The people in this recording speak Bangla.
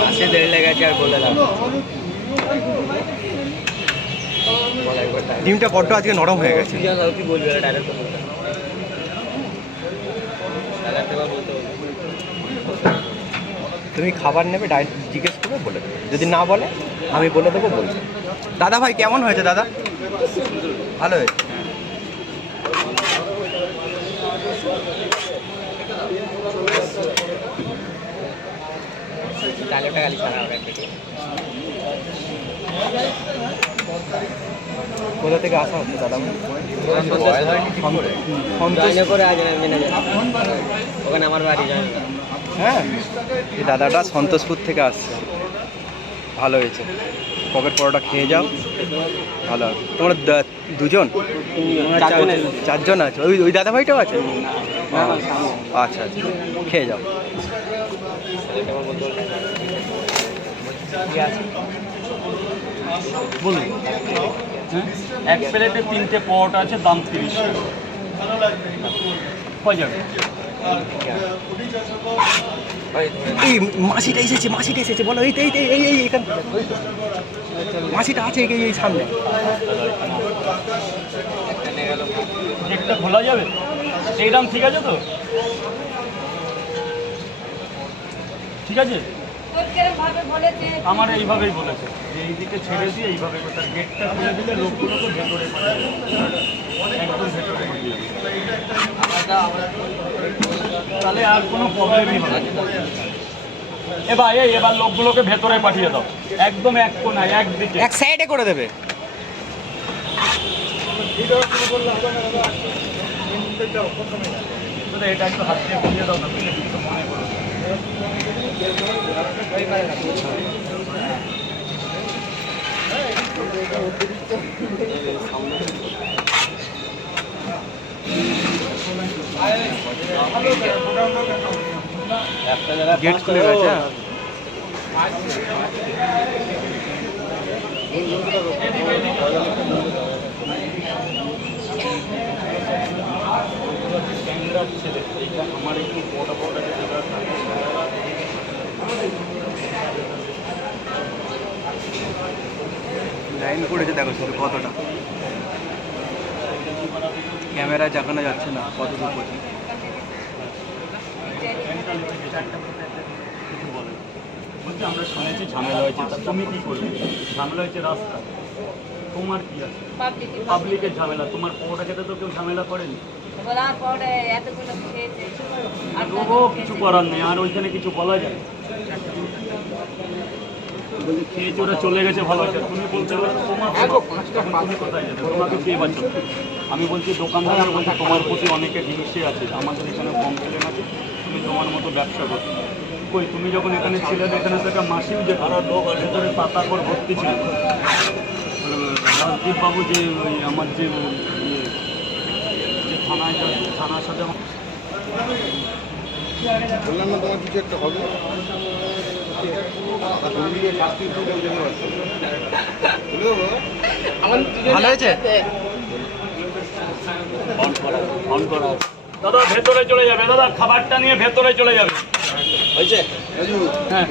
মাসে 1.5 লাখ আছে আর বলে দাও। ডিমটা বড্ড আজকে নরম হয়ে গেছে। কি বলবি ডাইরেক্ট বলতে তুমি খাবার নেবে ডাইরেক্ট জিজ্ঞেস করবে বলে দেবে, যদি না বলে আমি বলে দেবো বলছি। দাদা ভাই কেমন হয়েছে দাদা? ভালো হয়েছে। কোথা থেকে আসা হচ্ছে দাদা ভাই? ওখানে আমার বাড়ি যায়। হ্যাঁ, এই দাদাটা সন্তোষপুর থেকে আসছে। ভালো হয়েছে, পকেট পরোটা খেয়ে যাও, ভালো হবে। তোমরা দুজন? চারজন আছে। ওই দাদা ভাইটাও আছে? আচ্ছা আচ্ছা, খেয়ে যাও। বলুন। এক প্লেটে 3টে পরোটা আছে, দাম 30 টাকা। হয়ে যাবে। এই মাসিটা এসেছে, মাসিটা এসেছে, বলো। এই এখান মাসিটা আছে এই সামনে। কেকটা খোলা যাবে? এই দাম ঠিক আছে তো? ঠিক আছে, আমার এইভাবেই বলেছে যে এইদিকে ছেড়ে দিয়ে এইভাবে তার গেটটা খুলে দিলে লোকগুলোকে ভেতরে পাঠাবে, একদম ভেতরে দিয়ে তাহলে আর কোনো প্রবলেমই হবে না। এবার লোকগুলোকে ভেতরে পাঠিয়ে দাও, একদম এক কোনায় একদিকে, এক সাইডে করে দেবে। এটা একটু হাত দিয়ে খুলিয়ে দাও না, তুমি কিছু মনে করো। গেট খুলে গেছে। আমার একটু বড় লাইন পড়েছে, দেখো শুধু কতটা। ক্যামেরায় দেখানো যাচ্ছে না কতটুকু পড়ছে। বলছি আমরা শুনেছি ঝামেলা হয়েছে, তা তুমি কি করবে? ঝামেলা হয়েছে রাস্তা, তোমার কি আছে? পাবলিকের ঝামেলা, তোমার পরোটা খেতে তো কেউ ঝামেলা করেনি। কিছু করার নেই, আর ওইখানে কিছু বলা যায়? বলছি খেয়েছে, ওরা চলে গেছে, ভালো আছে। তুমি বলতে পারো তোমার তুমি কোথায় যাবে, তোমাকে কে বাঁচো? আমি বলছি দোকানদার বলছি তোমার প্রতি অনেকের হিংসে আছে, আমাদের এখানে কমপ্লেন আছে, তুমি তোমার মতো ব্যবসা করো। কই তুমি যখন এখানে ছিলে, এখানে তো একটা মাসিও যে ভেতরে পাতা করে ভর্তি ছিল। রাজদীপ বাবু যে ওই আমার যে থানার সাথে বললাম না তোমার কিছু একটা হবে, ভালো হয়েছে। দাদা ভেতরে চলে যাবে, দাদা খাবারটা নিয়ে ভেতরে চলে যাবে। হয়েছে? হ্যাঁ।